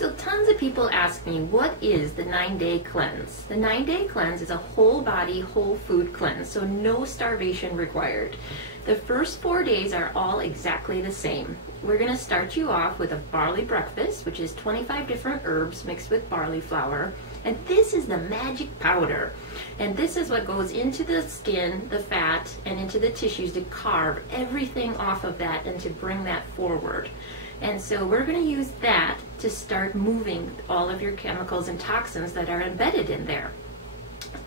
So tons of people ask me, what is the 9-day cleanse? The 9-day cleanse is a whole body, whole food cleanse, so no starvation required. The first 4 days are all exactly the same. We're going to start you off with a barley breakfast, which is 25 different herbs mixed with barley flour. And this is the magic powder. And this is what goes into the skin, the fat, and into the tissues to carve everything off of that and to bring that forward. And so we're going to use that to start moving all of your chemicals and toxins that are embedded in there.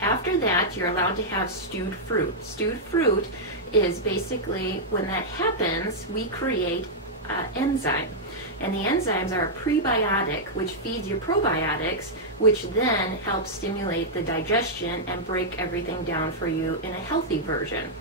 After that, you're allowed to have stewed fruit. Stewed fruit is basically, when that happens, we create enzyme. And the enzymes are a prebiotic, which feeds your probiotics, which then helps stimulate the digestion and break everything down for you in a healthy version.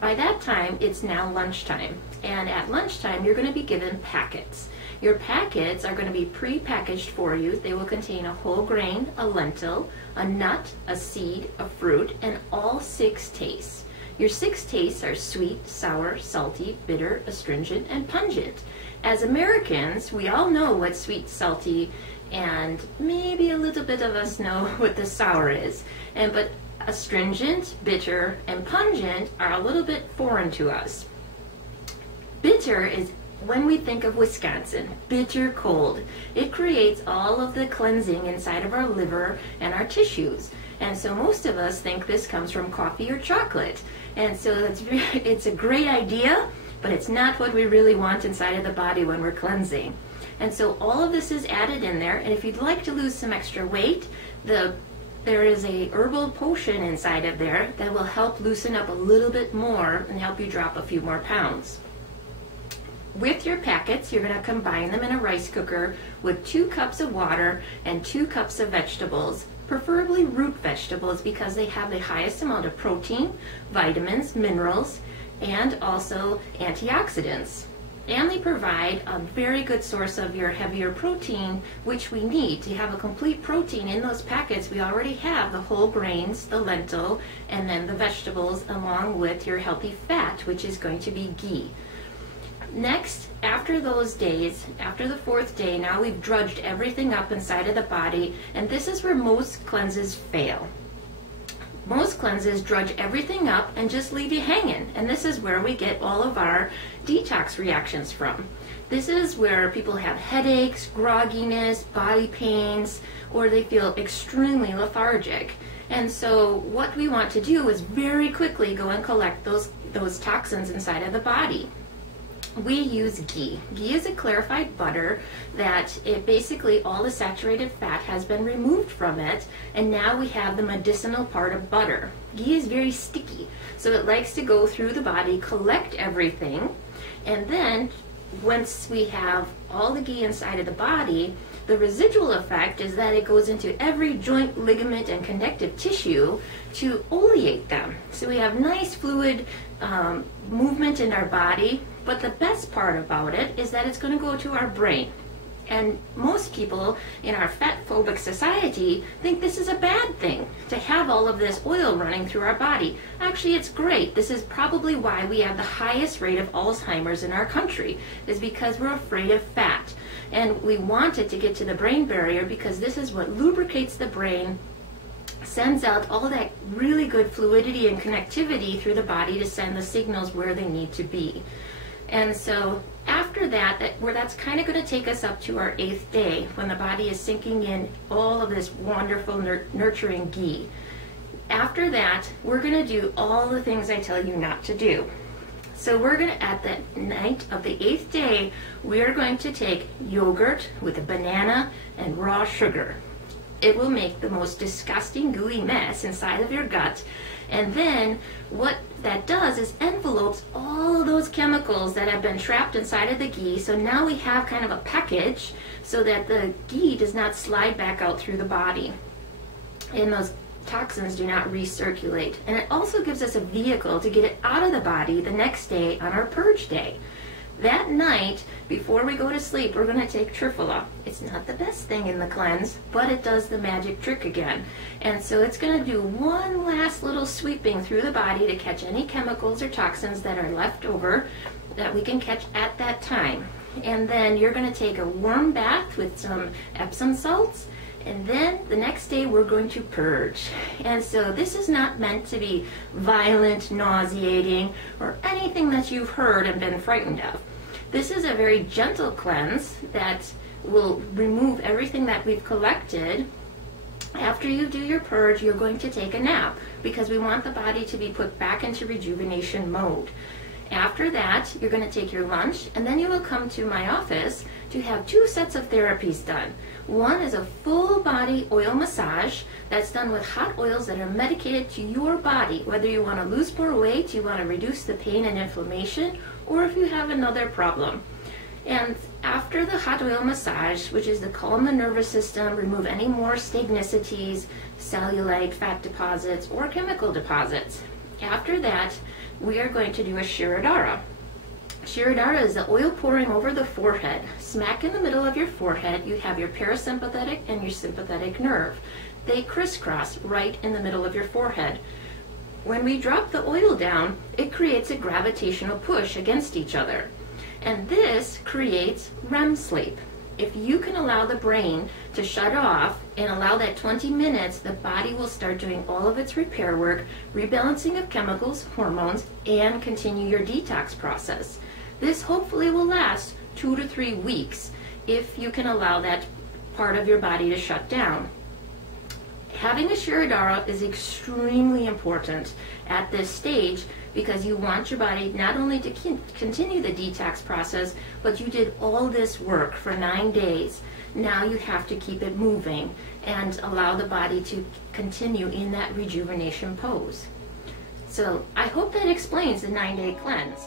By that time, it's now lunchtime. And at lunchtime, you're going to be given packets. Your packets are going to be pre-packaged for you. They will contain a whole grain, a lentil, a nut, a seed, a fruit, and all 6 tastes. Your 6 tastes are sweet, sour, salty, bitter, astringent, and pungent. As Americans, we all know what sweet, salty, and maybe a little bit of us know what the sour is. But astringent, bitter, and pungent are a little bit foreign to us. Bitter is when we think of Wisconsin, bitter cold. It creates all of the cleansing inside of our liver and our tissues. And so most of us think this comes from coffee or chocolate. And so it's a great idea, but it's not what we really want inside of the body when we're cleansing. And so all of this is added in there. And if you'd like to lose some extra weight, there is a herbal potion inside of there that will help loosen up a little bit more and help you drop a few more pounds. With your packets, you're going to combine them in a rice cooker with 2 cups of water and 2 cups of vegetables, preferably root vegetables because they have the highest amount of protein, vitamins, minerals, and also antioxidants. And they provide a very good source of your heavier protein, which we need. To have a complete protein in those packets, we already have the whole grains, the lentil, and then the vegetables, along with your healthy fat, which is going to be ghee. Next, after those days, after the 4th day, now we've drudged everything up inside of the body, and this is where most cleanses fail. Most cleanses drudge everything up and just leave you hanging, and this is where we get all of our detox reactions from. This is where people have headaches, grogginess, body pains, or they feel extremely lethargic. And so what we want to do is very quickly go and collect those toxins inside of the body. We use ghee. Ghee is a clarified butter that basically all the saturated fat has been removed from it, and now we have the medicinal part of butter. Ghee is very sticky, so it likes to go through the body, collect everything, and then once we have all the ghee inside of the body, the residual effect is that it goes into every joint, ligament, and connective tissue to oleate them. So we have nice fluid movement in our body, but the best part about it is that it's going to go to our brain. And most people in our fat-phobic society think this is a bad thing, to have all of this oil running through our body. Actually, it's great. This is probably why we have the highest rate of Alzheimer's in our country, is because we're afraid of fat. And we want it to get to the brain barrier because this is what lubricates the brain, sends out all that really good fluidity and connectivity through the body to send the signals where they need to be. And so after that's kind of going to take us up to our 8th day, when the body is sinking in all of this wonderful nurturing ghee. After that, we're going to do all the things I tell you not to do. So we're going to, at the night of the 8th day, we are going to take yogurt with a banana and raw sugar. It will make the most disgusting gooey mess inside of your gut. And then what that does is envelopes all those chemicals that have been trapped inside of the ghee. So now we have kind of a package so that the ghee does not slide back out through the body, and those toxins do not recirculate. And it also gives us a vehicle to get it out of the body the next day on our purge day. That night, before we go to sleep, we're going to take Triphala. It's not the best thing in the cleanse, but it does the magic trick again. And so it's going to do one last little sweeping through the body to catch any chemicals or toxins that are left over that we can catch at that time. and then you're going to take a warm bath with some Epsom salts, and then the next day we're going to purge. And so this is not meant to be violent, nauseating, or anything that you've heard and been frightened of. This is a very gentle cleanse that will remove everything that we've collected. After you do your purge, you're going to take a nap because we want the body to be put back into rejuvenation mode. After that, you're going to take your lunch, and then you will come to my office to have 2 sets of therapies done. One is a full body oil massage that's done with hot oils that are medicated to your body, whether you want to lose more weight, you want to reduce the pain and inflammation, or if you have another problem. And after the hot oil massage, which is to calm the nervous system, remove any more stagnicities, cellulite, fat deposits, or chemical deposits. After that, we are going to do a Shirodara. Shirodara is the oil pouring over the forehead. Smack in the middle of your forehead, you have your parasympathetic and your sympathetic nerve. They crisscross right in the middle of your forehead. When we drop the oil down, it creates a gravitational push against each other. And this creates REM sleep. If you can allow the brain to shut off and allow that 20 minutes, the body will start doing all of its repair work, rebalancing of chemicals, hormones, and continue your detox process. This hopefully will last 2 to 3 weeks if you can allow that part of your body to shut down. Having a Shirodara is extremely important at this stage because you want your body not only to continue the detox process, but you did all this work for 9 days. Now you have to keep it moving and allow the body to continue in that rejuvenation pose. So I hope that explains the 9-day cleanse.